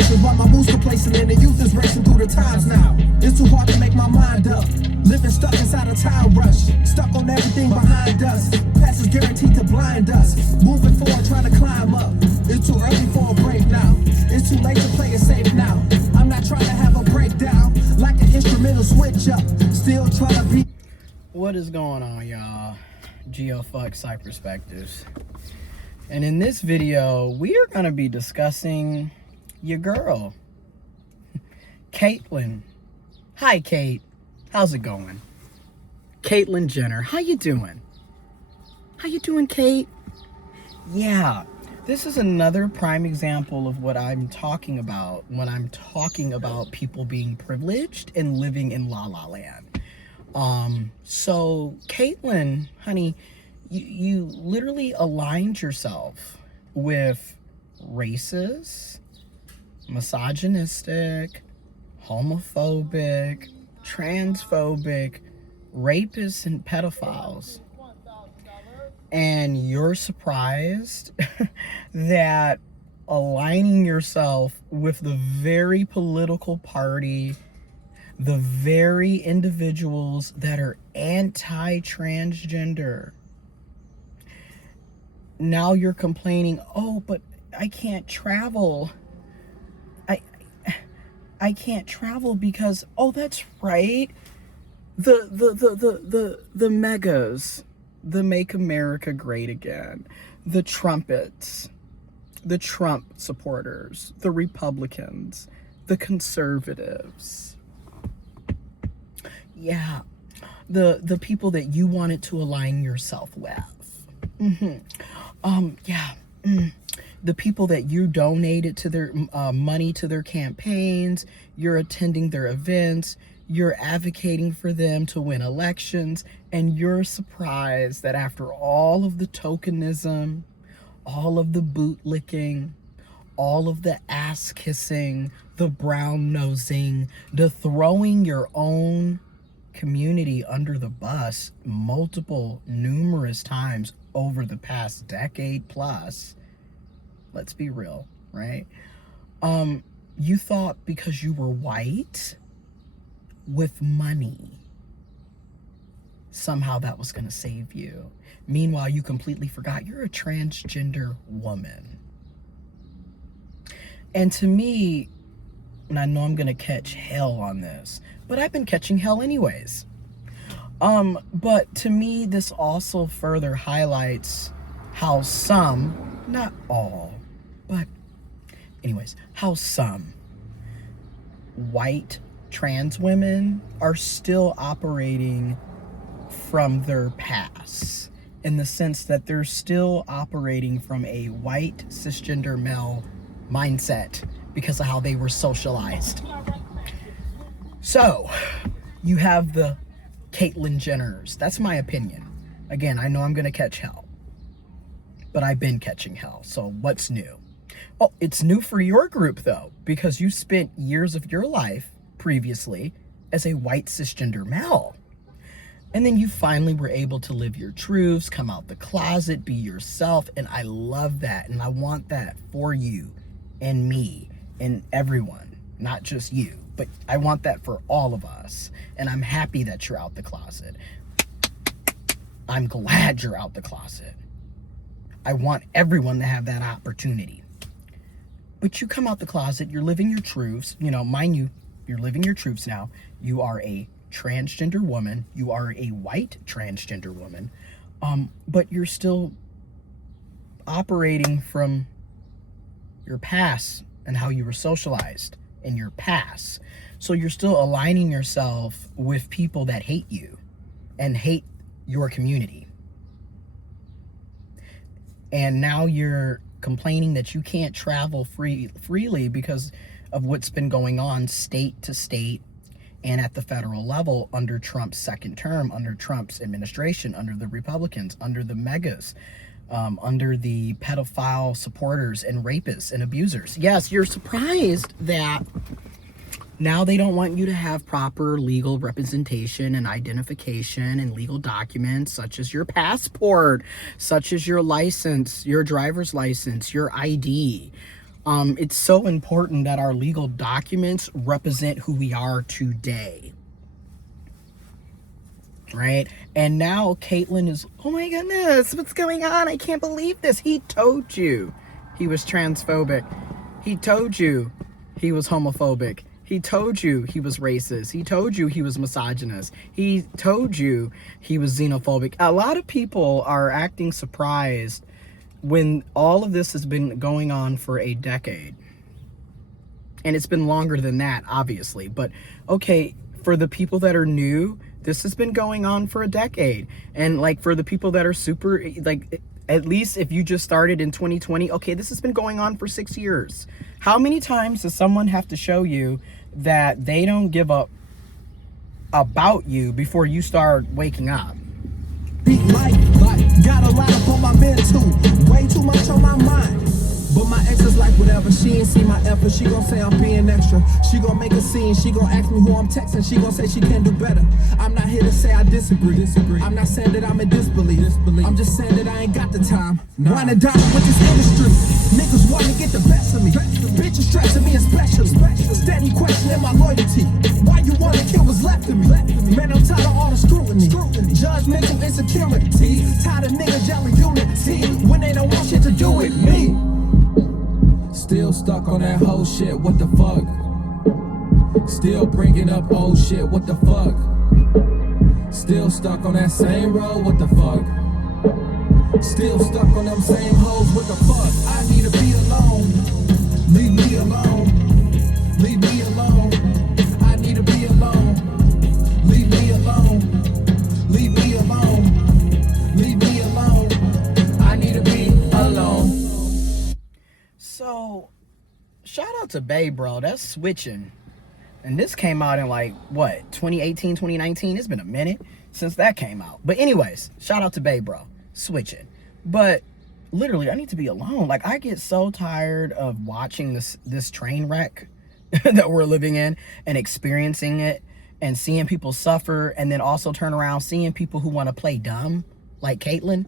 generations while my mood's complacent and the youth is racing through the times now. It's too hard to make my mind up. Living stuck inside a time rush. Stuck on everything behind us. Past is guaranteed to blind us. Moving forward, trying to climb up. It's too early for a break now. It's too late to play it safe now. I'm not trying to have a breakdown. Like an instrumental switch up. Still trying to be. What is going on, y'all? GeoFuck Side Perspectives. And in this video, we are going to be discussing your girl, Caitlyn. Hi, Kate. How's it going? Caitlyn Jenner. How you doing? How you doing, Kate? Yeah, this is another prime example of what I'm talking about when I'm talking about people being privileged and living in La La Land. So Caitlyn, honey, you literally aligned yourself with racist, misogynistic, homophobic, transphobic, rapists, and pedophiles. And you're surprised that aligning yourself with the very political party, the very individuals that are anti-transgender. Now you're complaining, oh, but I can't travel. I can't travel because, oh, that's right. The megas, the Make America Great Again, the trumpets, the Trump supporters, the Republicans, the conservatives. Yeah, the people that you wanted to align yourself with. The people that you donated to their money to their campaigns, you're attending their events, you're advocating for them to win elections, and you're surprised that after all of the tokenism, all of the boot licking, all of the ass kissing, the brown nosing, the throwing your own community under the bus numerous times over the past decade plus, let's be real, right? You thought because you were white with money, somehow that was going to save you. Meanwhile, you completely forgot you're a transgender woman. And to me, and I know I'm going to catch hell on this, but I've been catching hell anyways. But to me, this also further highlights how some, not all, but anyways, how some white trans women are still operating from their past, in the sense that they're still operating from a white cisgender male mindset because of how they were socialized. So you have the Caitlyn Jenners. That's my opinion. Again, I know I'm gonna catch hell, but I've been catching hell. So what's new? Oh, it's new for your group though, because you spent years of your life previously as a white cisgender male. And then you finally were able to live your truths, come out the closet, be yourself. And I love that. And I want that for you and me and everyone, not just you, but I want that for all of us. And I'm happy that you're out the closet. I'm glad you're out the closet. I want everyone to have that opportunity. But you come out the closet, you're living your truths. You know, mind you, you're living your truths now. You are a transgender woman. You are a white transgender woman. But you're still operating from your past and how you were socialized in your past. So you're still aligning yourself with people that hate you and hate your community. And now you're complaining that you can't travel freely because of what's been going on state to state and at the federal level under Trump's second term, under Trump's administration, under the Republicans, under the megas, under the pedophile supporters and rapists and abusers. Yes, you're surprised that now they don't want you to have proper legal representation and identification and legal documents such as your passport, such as your license, your driver's license, your ID. It's so important that our legal documents represent who we are today. Right? And now Caitlyn is, oh my goodness, what's going on? I can't believe this. He told you he was transphobic. He told you he was homophobic. He told you he was racist. He told you he was misogynist. He told you he was xenophobic. A lot of people are acting surprised when all of this has been going on for a decade. And it's been longer than that, obviously. But okay, for the people that are new, this has been going on for a decade. And like for the people that are super, like, at least if you just started in 2020, okay, this has been going on for 6 years. How many times does someone have to show you that they don't give up about you before you start waking up? Beat life, got a lot up on my mental, way too much on my mind. But my ex is like whatever, she ain't see my effort. She gon' say I'm being extra. She gon' make a scene, she gon' ask me who I'm texting. She gon' say she can do better. I'm not here to say I disagree. I'm not saying that I'm in disbelief. I'm just saying that I ain't got the time. Wine and dine with this industry. Niggas wanna get the best of me. Bitches stressing me especially. Steady questioning my loyalty. Why you wanna kill what's left of me? Man, I'm tired of all the scrutiny. Judgmental insecurity. Tired of niggas yelling unity when they don't want shit to do with me. Still stuck on that whole shit, what the fuck? Still bringing up old shit, what the fuck? Still stuck on that same road, what the fuck? Still stuck on them same hoes, what the fuck? I need to be alone. Leave me alone. Leave me alone. I need to be alone. Leave me alone. Leave me alone. Leave me alone. I need to be alone. So, shout out to Bae, bro. That's switching. And this came out in like, what, 2018, 2019? It's been a minute since that came out. But anyways, shout out to Bae, bro. Switching. But literally, I need to be alone. Like, I get so tired of watching this train wreck that we're living in and experiencing it and seeing people suffer, and then also turn around seeing people who want to play dumb, like Caitlyn.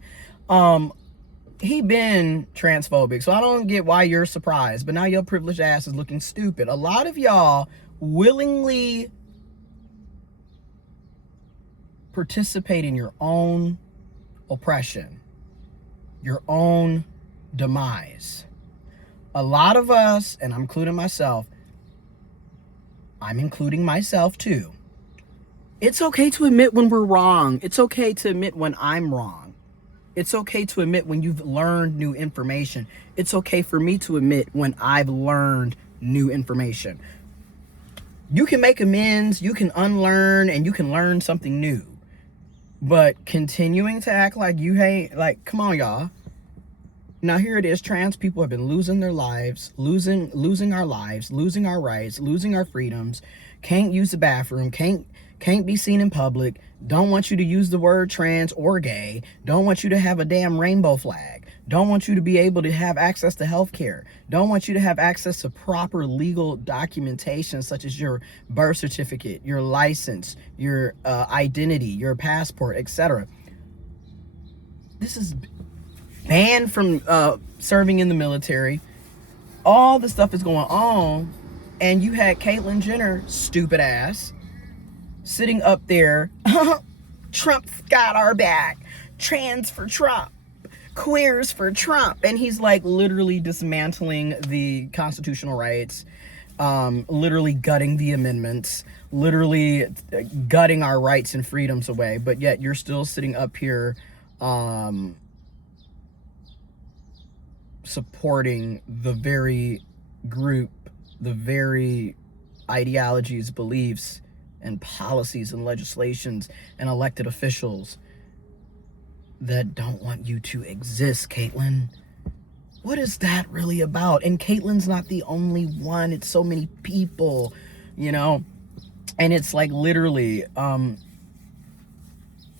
He been transphobic, so I don't get why you're surprised, but now your privileged ass is looking stupid. A lot of y'all willingly participate in your own oppression, your own demise. A lot of us, and I'm including myself, I'm including myself too. It's okay to admit when we're wrong. It's okay to admit when I'm wrong. It's okay to admit when you've learned new information. It's okay for me to admit when I've learned new information. You can make amends, you can unlearn, and you can learn something new. But continuing to act like you hate, like, come on, y'all. Now here it is, trans people have been losing their lives, losing our lives, losing our rights, losing our freedoms, can't use the bathroom, can't be seen in public, don't want you to use the word trans or gay, don't want you to have a damn rainbow flag, don't want you to be able to have access to health care, don't want you to have access to proper legal documentation such as your birth certificate, your license, your identity, your passport, etc. This is banned from serving in the military. All this stuff is going on, and you had Caitlyn Jenner, stupid ass, sitting up there, Trump's got our back, trans for Trump, queers for Trump, and he's like literally dismantling the constitutional rights, literally gutting the amendments, literally gutting our rights and freedoms away, but yet you're still sitting up here supporting the very group, the very ideologies, beliefs, and policies and legislations and elected officials that don't want you to exist, Caitlyn. What is that really about? And Caitlyn's not the only one. It's so many people, you know? And it's like literally,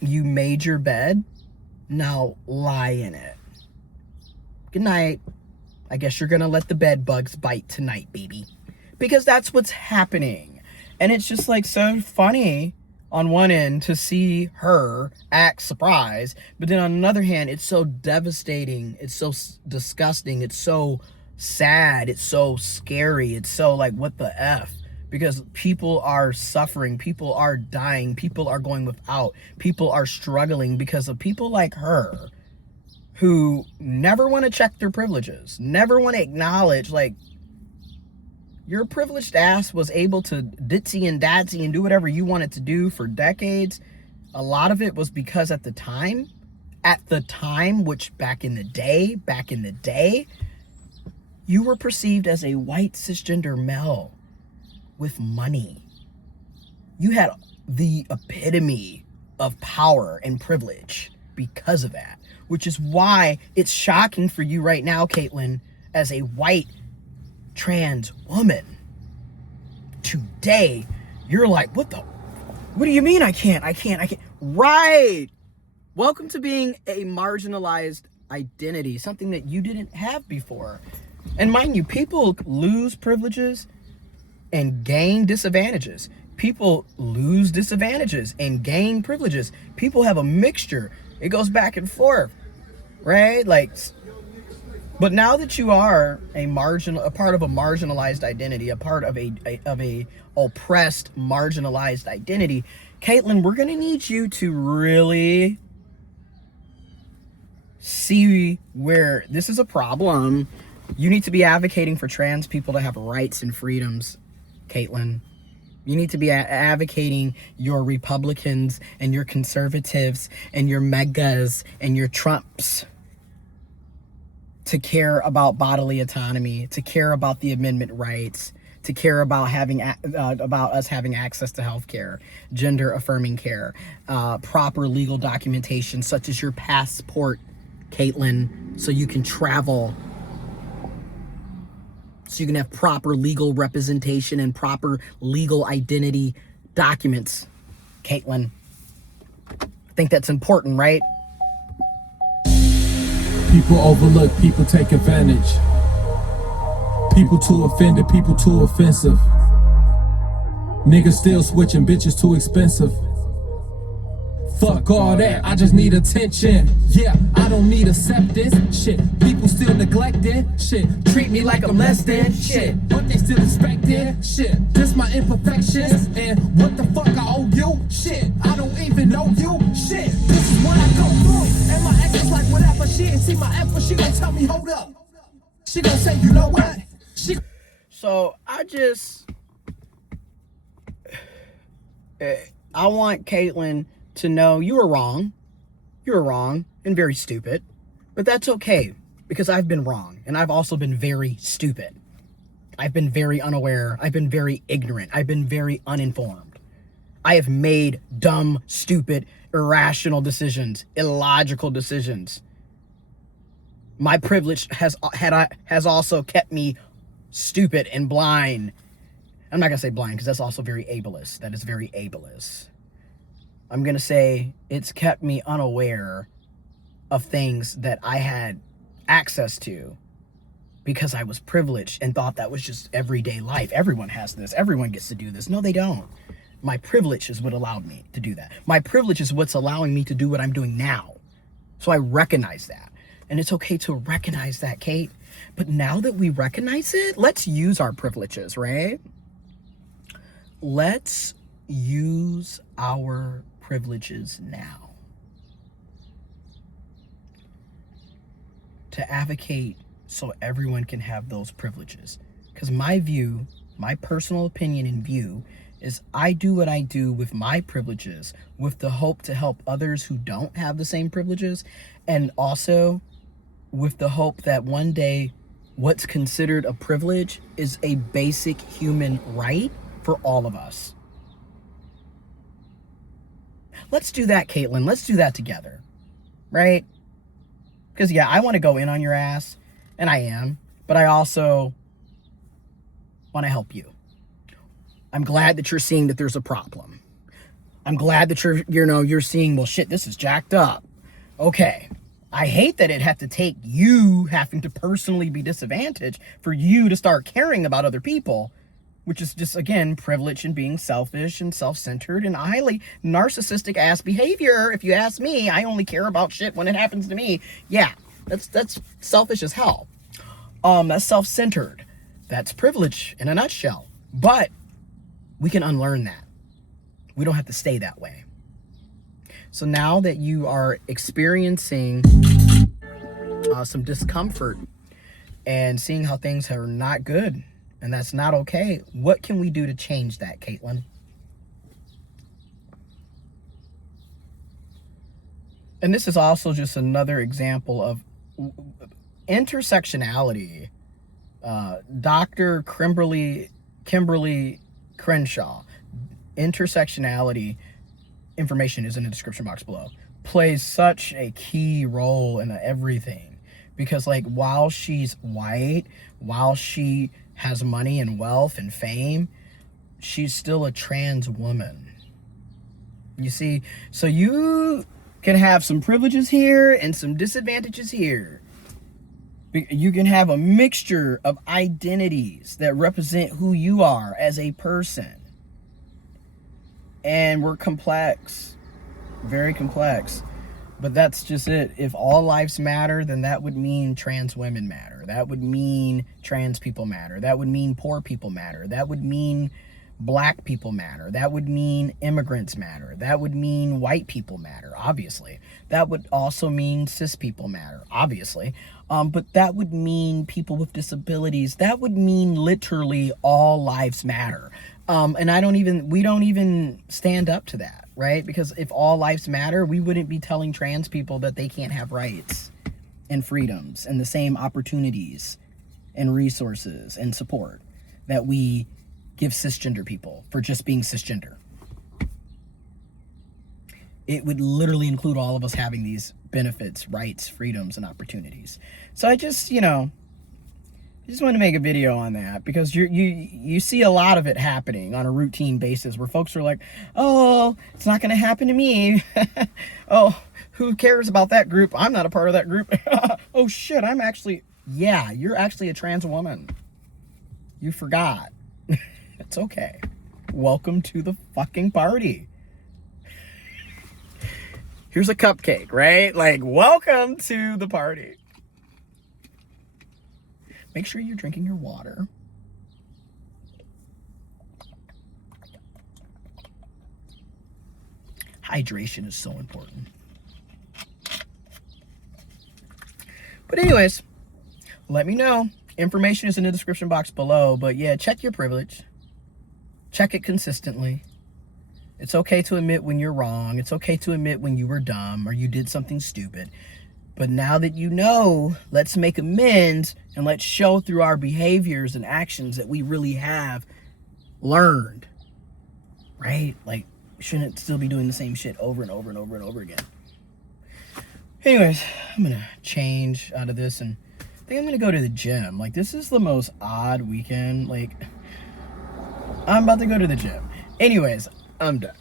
you made your bed, now lie in it. Good night. I guess you're gonna let the bed bugs bite tonight, baby. Because that's what's happening. And it's just like so funny on one end to see her act surprised, but then on another hand, it's so devastating, it's so disgusting, it's so sad. It's so scary. It's so like, what the F? Because people are suffering. People are dying. People are going without. People are struggling because of people like her who never want to check their privileges, never want to acknowledge, like, your privileged ass was able to ditzy and dadsy and do whatever you wanted to do for decades. A lot of it was because at the time, which back in the day, you were perceived as a white cisgender male with money. You had the epitome of power and privilege because of that, which is why it's shocking for you right now, Caitlyn, as a white trans woman. Today, you're like, what do you mean I can't? Right. Welcome to being a marginalized identity, something that you didn't have before. And mind you, people lose privileges and gain disadvantages. People lose disadvantages and gain privileges. People have a mixture. It goes back and forth, right? Like, but now that you are a part of a marginalized identity, a part of a oppressed, marginalized identity, Caitlyn, we're gonna need you to really see where this is a problem. You need to be advocating for trans people to have rights and freedoms, Caitlyn. You need to be advocating your Republicans and your conservatives and your megas and your Trumps to care about bodily autonomy, to care about the amendment rights, to care about about us having access to health care, gender affirming care, proper legal documentation such as your passport, Caitlyn, so you can travel, so you can have proper legal representation and proper legal identity documents, Caitlyn. I think that's important, right? People overlook, people take advantage. People too offended, people too offensive. Niggas still switching, bitches too expensive. Fuck all that, I just need attention. Yeah, I don't need acceptance. Shit, people still neglected. Shit, treat me like I'm less than. Shit, but they still expected. Shit, just my imperfections. And what the fuck I owe you? Shit, I don't even know you. Shit, this is what I go through. And my ex is like, whatever. She ain't see my effort, she gon' tell me, hold up. She gon' say, you know what? So I want Caitlyn to know you were wrong. You were wrong and very stupid. But that's okay, because I've been wrong. And I've also been very stupid. I've been very unaware. I've been very ignorant. I've been very uninformed. I have made dumb, stupid, irrational decisions, illogical decisions. My privilege has also kept me stupid and blind. I'm not gonna say blind because that's also very ableist. That is very ableist. I'm gonna say it's kept me unaware of things that I had access to because I was privileged and thought that was just everyday life. Everyone has this. Everyone gets to do this. No, they don't. My privilege is what allowed me to do that. My privilege is what's allowing me to do what I'm doing now. So I recognize that. And it's okay to recognize that, Kate. But now that we recognize it, let's use our privileges, right? Let's use our privileges now to advocate so everyone can have those privileges. Because my view, my personal opinion and view is I do what I do with my privileges with the hope to help others who don't have the same privileges, and also with the hope that one day what's considered a privilege is a basic human right for all of us. Let's do that, Caitlyn. Let's do that together, right? Because, yeah, I want to go in on your ass, and I am, but I also want to help you. I'm glad that you're seeing that there's a problem. I'm glad that you're seeing, well, shit, this is jacked up. Okay. I hate that it had to take you having to personally be disadvantaged for you to start caring about other people, which is just, again, privilege and being selfish and self-centered and highly narcissistic ass behavior. If you ask me, I only care about shit when it happens to me. Yeah, that's selfish as hell. That's self-centered. That's privilege in a nutshell. But we can unlearn that. We don't have to stay that way. So now that you are experiencing some discomfort and seeing how things are not good and that's not okay, what can we do to change that, Caitlyn? And this is also just another example of intersectionality. Dr. Kimberly Crenshaw, intersectionality, information is in the description box below, plays such a key role in everything. Because like, while she's white, while she has money and wealth and fame, she's still a trans woman. You see, so you can have some privileges here and some disadvantages here. You can have a mixture of identities that represent who you are as a person. And we're complex, very complex. But that's just it. If all lives matter, then that would mean trans women matter. That would mean trans people matter. That would mean poor people matter. That would mean black people matter. That would mean immigrants matter. That would mean white people matter, obviously. That would also mean cis people matter, obviously. But that would mean people with disabilities. That would mean literally all lives matter. And we don't even stand up to that, right? Because if all lives matter, we wouldn't be telling trans people that they can't have rights and freedoms and the same opportunities and resources and support that we give cisgender people for just being cisgender. It would literally include all of us having these benefits, rights, freedoms, and opportunities. So I just want to make a video on that, because you see a lot of it happening on a routine basis where folks are like, oh, it's not going to happen to me. Oh, who cares about that group? I'm not a part of that group. Oh shit, you're actually a trans woman. You forgot. It's okay. Welcome to the fucking party. Here's a cupcake, right? Like, welcome to the party. Make sure you're drinking your water. Hydration is so important. But anyways, let me know. Information is in the description box below. But yeah, check your privilege. Check it consistently. It's okay to admit when you're wrong. It's okay to admit when you were dumb or you did something stupid. But now that you know, let's make amends and let's show through our behaviors and actions that we really have learned, right? Like, we shouldn't still be doing the same shit over and over and over and over again. Anyways, I'm gonna change out of this and I think I'm gonna go to the gym. Like, this is the most odd weekend. Like, I'm about to go to the gym. Anyways, I'm done.